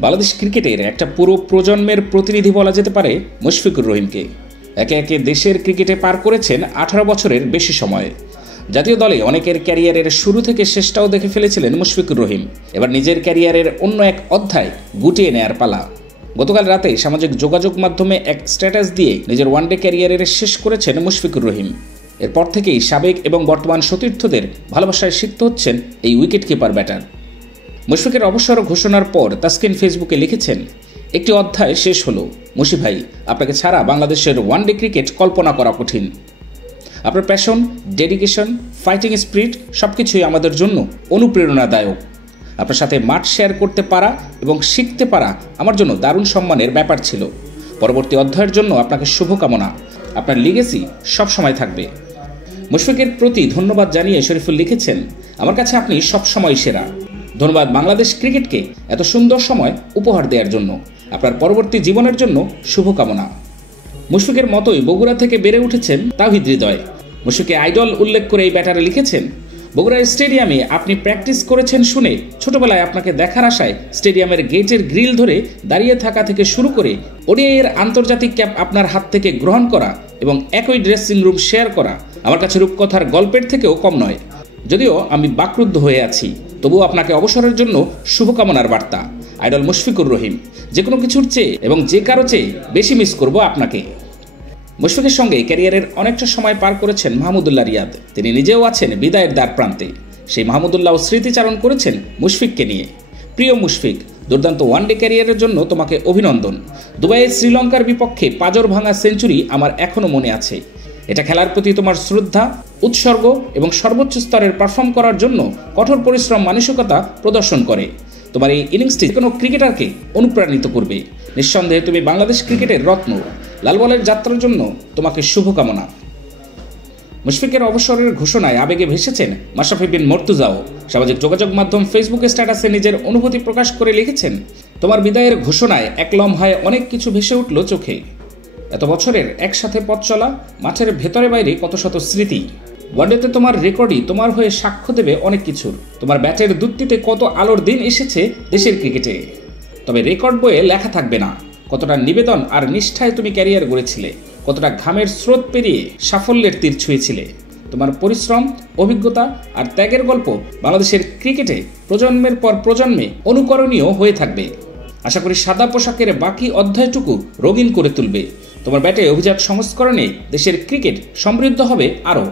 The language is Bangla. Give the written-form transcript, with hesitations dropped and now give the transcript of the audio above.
বাংলাদেশ ক্রিকেটের একটা পুরো প্রজন্মের প্রতিনিধি বলা যেতে পারে মুশফিকুর রহিমকে। একে একে দেশের ক্রিকেটে পার করেছেন 18 বছরের বেশি সময়। জাতীয় দলে অনেকের ক্যারিয়ারের শুরু থেকে শেষটাও দেখে ফেলেছিলেন মুশফিকুর রহিম। এবার নিজের ক্যারিয়ারের অন্য এক অধ্যায় গুটিয়ে নেয়ার পালা। গতকাল রাতে সামাজিক যোগাযোগ মাধ্যমে এক স্ট্যাটাস দিয়ে নিজের ওয়ানডে ক্যারিয়ারের শেষ করেছেন মুশফিকুর রহিম। এরপর থেকেই সাবেক এবং বর্তমান সতীর্থদের ভালোবাসায় সিক্ত হচ্ছেন এই উইকেট কিপার ব্যাটার। মুশফিকের অবসর ঘোষণার পর তাসকিন ফেসবুকে লিখেছেন, একটি অধ্যায় শেষ হলো। মুশি ভাই, আপনাকে ছাড়া বাংলাদেশের ওয়ানডে ক্রিকেট কল্পনা করা কঠিন। আপনার প্যাশন, ডেডিকেশন, ফাইটিং স্পিরিট সবকিছুই আমাদের জন্য অনুপ্রেরণাদায়ক। আপনার সাথে মাঠ শেয়ার করতে পারা এবং শিখতে পারা আমার জন্য দারুণ সম্মানের ব্যাপার ছিল। পরবর্তী অধ্যায়ের জন্য আপনাকে শুভকামনা। আপনার লিগেসি সবসময় থাকবে। মুশফিকের প্রতি ধন্যবাদ জানিয়ে শরীফুল লিখেছেন, আমার কাছে আপনি সবসময় সেরা। ধন্যবাদ বাংলাদেশ ক্রিকেটকে এত সুন্দর সময় উপহার দেওয়ার জন্য। আপনার পরবর্তী জীবনের জন্য শুভকামনা। মুশফিকের মতোই বগুড়া থেকে বেড়ে উঠেছেন তাওহিদ হৃদয়। মুশফিককে আইডল উল্লেখ করে এই ব্যাটারে লিখেছেন, বগুড়া স্টেডিয়ামে আপনি প্র্যাকটিস করেছেন শুনে ছোটবেলায় আপনাকে দেখার আশায় স্টেডিয়ামের গেটের গ্রিল ধরে দাঁড়িয়ে থাকা থেকে শুরু করে ওডিআইয়ের আন্তর্জাতিক ক্যাপ আপনার হাত থেকে গ্রহণ করা এবং একই ড্রেসিং রুম শেয়ার করা আমার কাছে রূপকথার গল্পের থেকেও কম নয়। যদিও আমি বাকরুদ্ধ হয়ে আছি, তবুও আপনাকে অবসরের জন্য শুভকামনার বার্তা। আইডল মুশফিকুর রহিম। যে কোনো কিছুর চেয়ে এবং যে কারো চেয়ে বেশি মিস করব আপনাকে। মুশফিকের সঙ্গে ক্যারিয়ারের অনেকটা সময় পার করেছেন মাহমুদুল্লাহ রিয়াদ। তিনি নিজেও আছেন বিদায়ের দ্বার প্রান্তে। সেই মাহমুদুল্লাহ স্মৃতিচারণ করেছেন মুশফিককে নিয়ে। প্রিয় মুশফিক, দুর্দান্ত ওয়ানডে ক্যারিয়ারের জন্য তোমাকে অভিনন্দন। দুবাইয়ে শ্রীলঙ্কার বিপক্ষে পাজর ভাঙা সেঞ্চুরি আমার এখনও মনে আছে। এটা খেলার প্রতি তোমার শ্রদ্ধা, উৎসর্গ এবং সর্বোচ্চ স্তরের পারফর্ম করার জন্য কঠোর পরিশ্রম মানসিকতা প্রদর্শন করে। তোমার এই ইনিংসটি কোনো ক্রিকেটারকে অনুপ্রাণিত করবে। নিঃসন্দেহে তুমি বাংলাদেশ ক্রিকেটের রত্ন। লাল বলের যাত্রার জন্য তোমাকে শুভকামনা। মুশফিকের অবসরের ঘোষণায় আবেগে ভেসেছেন মাশরাফি বিন মর্তুজাও। সামাজিক যোগাযোগ মাধ্যম ফেসবুকে স্ট্যাটাসে নিজের অনুভূতি প্রকাশ করে লিখেছেন, তোমার বিদায়ের ঘোষণায় এক লম্হায় অনেক কিছু ভেসে উঠল চোখে। এত বছরের একসাথে পথ চলা, মাঠের ভেতরে বাইরে কত শত স্মৃতি। ওয়ানডেতে তোমার রেকর্ডই তোমার হয়ে সাক্ষ্য দেবে অনেক কিছুর। তোমার ব্যাটের দুত্তিতে কত আলোর দিন এসেছে দেশের ক্রিকেটে। তবে রেকর্ড বইয়ে লেখা থাকবে না কতটা নিবেদন আর নিষ্ঠায় তুমি ক্যারিয়ার গড়েছিলে, কতটা ঘামের স্রোত পেরিয়ে সাফল্যের তীর ছুঁয়েছিলে। তোমার পরিশ্রম, অভিজ্ঞতা আর ত্যাগের গল্প বাংলাদেশের ক্রিকেটে প্রজন্মের পর প্রজন্মে অনুকরণীয় হয়ে থাকবে। আশা করি সাদা পোশাকের বাকি অধ্যায়টুকু রঙিন করে তুলবে। তোমার ব্যাটে অভিজাত সংস্করণে দেশের ক্রিকেট সমৃদ্ধ হবে আরও।